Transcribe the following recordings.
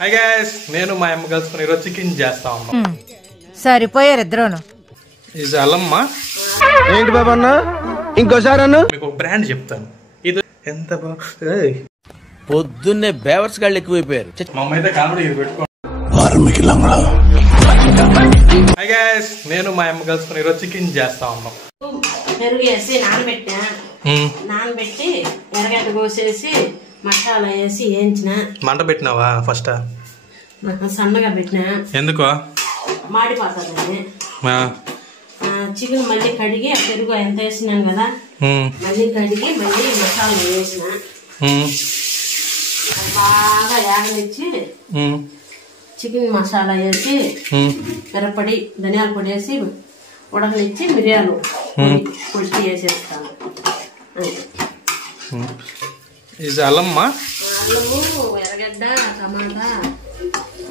Hi guys, నేను మా అమ్మ కలుసుకుని ఈరోజు చికెన్ చేస్తా ఉన్నాం. సరిపోయారు ఇద్దరును. ఇది అల్లమ్మ. ఏంటి బాబా అన్న, ఇంకోసారి అన్న మీకు ఒక బ్రాండ్ చెప్తాను. ఇది ఎంత పొద్దున్నే బేవర్స్ గాళ్ళు ఎక్కువైపోయారు. మా అమ్మ అయితే కామెడీ ఇది పెట్టుకో. హాయ్ గైస్, నేను మా అమ్మ కలుసుకుని ఈరోజు చికెన్ చేస్తా ఉన్నాం. పెరుగు వేసి నానబెట్టి ఎర్రగడ్డ కోసేసి మసాలా వేసి వేయించిన. మంట పెట్టినావా ఫస్ట్? సన్నగా పెట్టిన. ఎందుకో? మాడిపోతుందని. చికెన్ మళ్ళీ కడిగి ఆ పెరుగు ఎంత వేసినాను కదా, మళ్ళీ కడిగి మళ్ళీ మసాలా వేసిన. బాగా యాగనిచ్చి చికెన్ మసాలా వేసి మిరప్పొడి ధనియాల పొడి వేసి ఉడకనిచ్చి మిరియాలు పొడి వేసేస్తాను. ఇది అల్లమ్మ.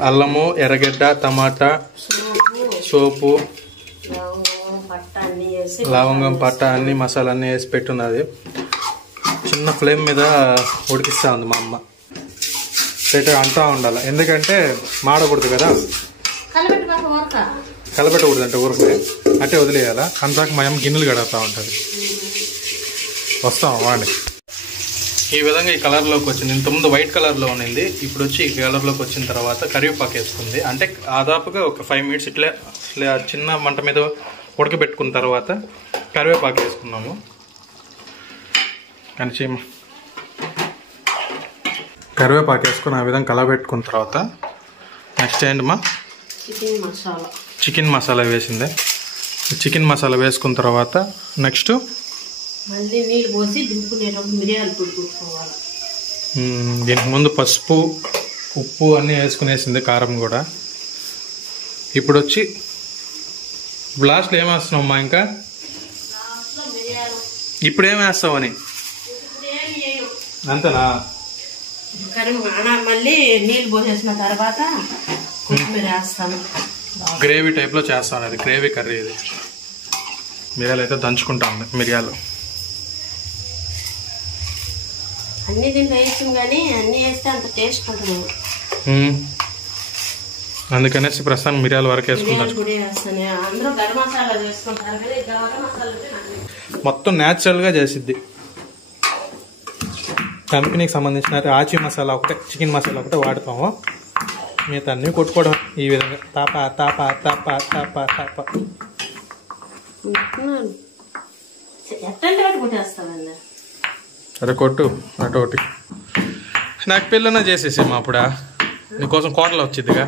అల్లము, ఎర్రగడ్డ, టమాటా, సోపు, లవంగం, పట్ట అన్ని మసాలా అన్ని వేసి పెట్టున్నది. చిన్న ఫ్లేమ్ మీద ఉడికిస్తా ఉంది మా అమ్మ. పెట్టి అంటా ఉండాలి, ఎందుకంటే మాడకూడదు కదా. కలపెట్టకూడదు అంటే ఊరికి అంటే వదిలేయాలా. అంతాక మా అమ్మ గిన్నెలు గడుపుతూ ఉంటుంది. వస్తాం వాడి. ఈ విధంగా ఈ కలర్లోకి వచ్చింది. ఇంతకుముందు వైట్ కలర్లో ఉన్నింది, ఇప్పుడు వచ్చి ఈ కలర్లోకి వచ్చిన తర్వాత కరివేపాకు వేసుకుంది. అంటే దాదాపుగా ఒక 5 minutes ఇట్లా చిన్న మంట మీద ఉడకబెట్టుకున్న తర్వాత కరివేపాకు వేసుకున్నాము. కానీ కరివేపాకు వేసుకుని ఆ విధంగా కలబెట్టుకున్న తర్వాత నెక్స్ట్ ఏంటమ్మా? చికెన్ మసాలా వేసిందే. చికెన్ మసాలా వేసుకున్న తర్వాత నెక్స్ట్ మళ్ళీ నీళ్ళు పోసి దింపుకునేటప్పుడు మిరియాల పొడి కొట్టుకోవాలి. దీనికి ముందు పసుపు, ఉప్పు అన్నీ వేసుకునేసింది, కారం కూడా. ఇప్పుడు వచ్చి లాస్ట్లో ఏం వేస్తున్నామ్మా? ఇంకా ఇప్పుడు ఏం వేస్తావు అని అంతేనా? మళ్ళీ నీళ్ళు పోసేసిన తర్వాత కొత్తిమీర వేస్తాను. గ్రేవీ టైప్లో చేస్తాను. అది గ్రేవీ కర్రీ. ఇది మిరియాలు అయితే దంచుకుంటా ఉంది. మిరియాలు అన్ని దీంట్లో వేస్తాం కానీ అన్ని వేస్తే అంత టేస్ట్ ఉంటుంది. అందుకనేసి ప్రస్తుతం మిరియాల వరకు వేసుకుంటాను. అందరూ గరం మసాలా వేసుకుంటారు కానీ గరం మసాలా మొత్తం న్యాచురల్గా చేసిద్ది. కంపెనీకి సంబంధించిన ఆచి మసాలా ఒకటే, చికెన్ మసాలా ఒకటే వాడతాము. మిగతా అన్నీ కొట్టుకోవడం ఈ విధంగా తాపా తాపా తాపా తాపా తాపా. సరే కొట్టు అటు ఒకటి. నాకు పెళ్ళన్నా చేసేసేమా అప్పుడా? నీకోసం కోటలు వచ్చిద్దిగా.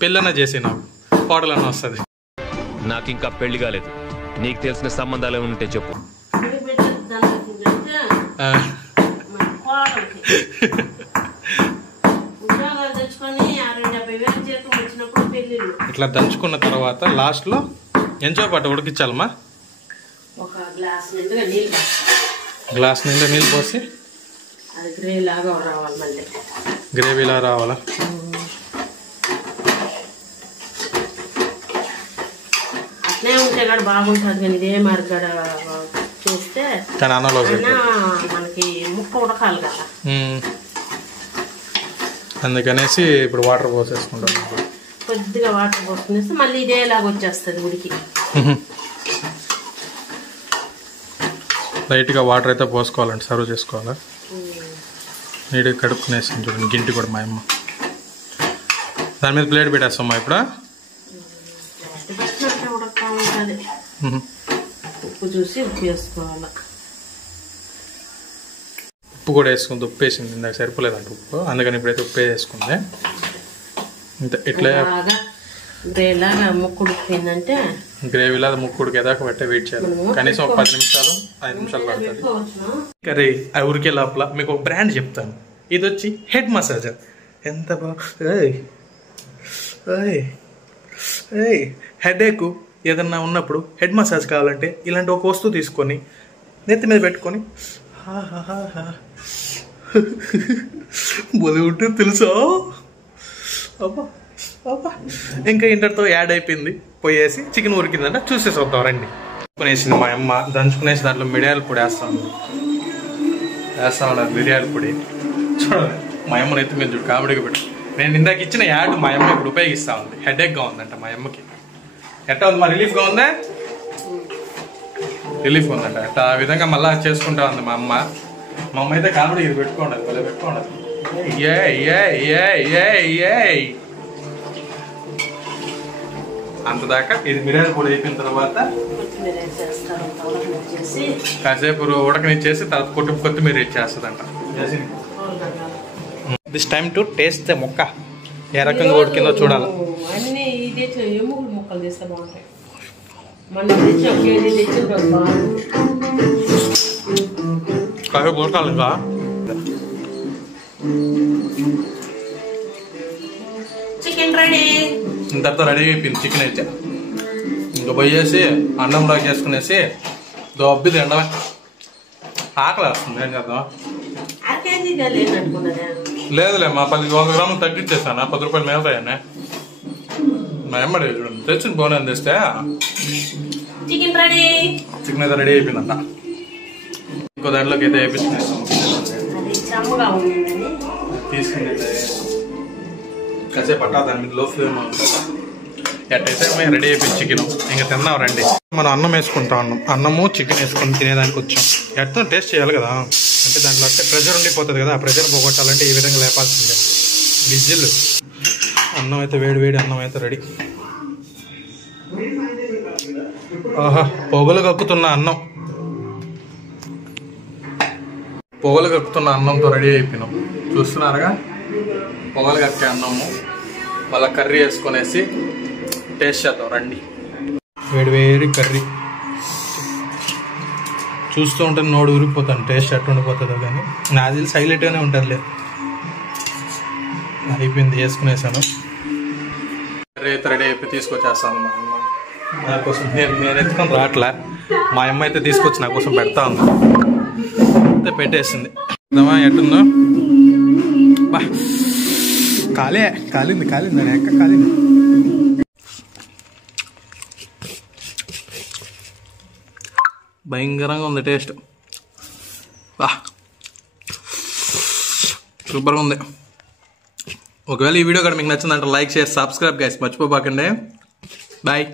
పెళ్ళన్నా చేసే, నాకు కోటలన్నా వస్తుంది. నాకు ఇంకా పెళ్లి కాలేదు. నీకు తెలిసిన సంబంధాలు ఉంటే చెప్పు. ఇట్లా దంచుకున్న తర్వాత లాస్ట్లో ఎంచో పాటు ఉడికించాలమ్మా. గ్లాస్ నిండా నీళ్ళు పోసి గ్రేవీలా రావాలా. అట్లే ఉంటే కూడా బాగుంటుంది కానీ ఇదే మరగడ చేస్తే మనకి ముక్క ఉడకాలి కదా. అందుకనేసి ఇప్పుడు వాటర్ పోసేసుకుంటాం. కొద్దిగా వాటర్ పోసుకునేస్తే మళ్ళీ ఇదేలాగా వచ్చేస్తుంది ఉడికి. లైట్గా వాటర్ అయితే పోసుకోవాలండి, సర్వ్ చేసుకోవాలా. నీట్గా కడుక్కునేసి చూడండి. గింటి కూడా మా అమ్మ దాని మీద ప్లేట్ పెట్టేస్తామ్మా. ఇప్పుడు ఉడక ఉంటుంది. ఉప్పు చూసి ఉప్పు వేసుకోవాలి. ఉప్పు కూడా వేసుకుంది. ఉప్పు వేసింది ఇందాక, సరిపోలేదంట ఉప్పు. అందుకని ఇప్పుడైతే ఉప్పు వేసుకుంది. ఇంత ఇట్లా గ్రేవీలాగా ముక్కు ఉడికిపోయిందంటే గ్రేవీలా ముక్కు ఉడికేదాకా పెట్టే వెయిట్ చేయాలి. కనీసం ఒక 10 నిమిషాలు 5 నిమిషాలు పడుతుంది కర్రీ. అది ఉరికే లోపల మీకు ఒక బ్రాండ్ చెప్తాను. ఇది వచ్చి హెడ్ మసాజర్. ఎంత హెడేక్ ఏదన్నా ఉన్నప్పుడు హెడ్ మసాజ్ కావాలంటే ఇలాంటి ఒక వస్తువు తీసుకొని నెత్తి మీద పెట్టుకొని బలి ఉంటుంది తెలుసా. అబ్బా అబ్బా. ఇంకా ఇంటర్తో యాడ్ అయిపోయింది. పోయేసి చికెన్ ఉరికిందంటే చూసేసి వద్దాం రండి. దంచుకునేసింది మా అమ్మ. దంచుకునేసి దాంట్లో మిరియాల పొడి వేస్తా ఉన్నారు. మిరియాల పొడి చూడండి. మా అమ్మ నెత్తి మీద కామెడీగా పెట్టి నేను ఇందాక ఇచ్చిన యాడ్ మా అమ్మ ఇప్పుడు ఉపయోగిస్తా ఉంది. హెడేక్గా ఉందంట మా అమ్మకి. ఎట్టా ఉంది మా రిలీఫ్గా ఉందా? రిలీఫ్ ఉందంట. అట్లా ఆ విధంగా మళ్ళీ చేసుకుంటా ఉంది మా అమ్మ. మా అమ్మ అయితే కామెడీ ఇది పెట్టుకోండి, భలే పెట్టుకోండి. అంతదాకా ఇది మిరియాల పొడి అయిపోయిన తర్వాత కాసేపు ఉడకనిచ్చేసి తర్వాత కొత్తిమీర ఇచ్చేస్తుందంట. This time to taste the ముక్క ఏ రకంగా ఉడికిందో చూడాలి. అన్ని ఎముకలు ముక్కలు చేస్తే బాగుంటాయి. మన తెచ్చి ఒక కేజీ తెచ్చిన కాసేపు ఉడకాలి. ఇంకా చికెన్ రెడీ. ఇంత రెడీ అయిపోయింది చికెన్ అయితే. ఇంకా పోయేసి అన్నంలో చేసుకునేసి దొబ్బి తినడమే. ఆకలి వస్తుంది, ఏం చేద్దాం. లేదులే మా 10 గ్రాములు తగ్గించేసాను. 10 రూపాయలు మిగులుతాయని మా అమ్మడి చూడండి తెచ్చిన బోనం తెస్తే చికెన్ రెడీ. చికెన్ అయితే రెడీ అయిపోయిందంట. ఇంకో దాంట్లోకి అయితే వేపిస్తున్నాయి తీసుకుని కాసేపు పట్టా దాని మీద లో ఫ్లేమ్ ఉంటుంది. ఎట్టయితే మేము రెడీ అయిపోయింది చికెన్. ఇంకా తిన్నాం రండి. మనం అన్నం వేసుకుంటా ఉన్నాం. అన్నము చికెన్ వేసుకొని తినేదానికి వచ్చాం. ఎట్టో టేస్ట్ చేయాలి కదా. అంటే దాంట్లో అంటే ప్రెషర్ ఉండిపోతుంది కదా. ఆ ప్రెషర్ పోగొట్టాలంటే ఈ విధంగా లేపాల్సిందే. విజిల్. అన్నం అయితే వేడి అన్నం అయితే రెడీ. ఆహా, పొగలు కక్కుతున్న అన్నం. పొగలు కక్కుతున్న అన్నంతో రెడీ అయిపోయినాం. చూస్తున్నారుగా, పొగలు కక్కే అన్నము. మళ్ళీ కర్రీ వేసుకొనేసి టేస్ట్ చేద్దాం రండి. వేడి కర్రీ చూస్తూ ఉంటే నోడు ఊరిపోతాను. టేస్ట్ ఎట్టు ఉండిపోతుందో కానీ నాది సైలెంట్గానే ఉంటుందిలే. అయిపోయింది, వేసుకునేసాను. కర్రీ అయితే రెడీ అయిపోయి తీసుకొచ్చేస్తాను. మా అమ్మ నా కోసం నేను ఎత్తుకొని రావట్లే. మా అమ్మ అయితే తీసుకొచ్చి నా కోసం పెడతా ఉంది. అయితే పెట్టేసింది. ఎట్టుందో బా. కాలింది అని ఎక్క కాలింది. భయంకరంగా ఉంది టేస్ట్. బా సూపర్గా ఉంది. ఒకవేళ ఈ వీడియో కూడా మీకు నచ్చిందంటే లైక్, షేర్, సబ్స్క్రైబ్ గైస్ మర్చిపోబాకండి. బాయ్.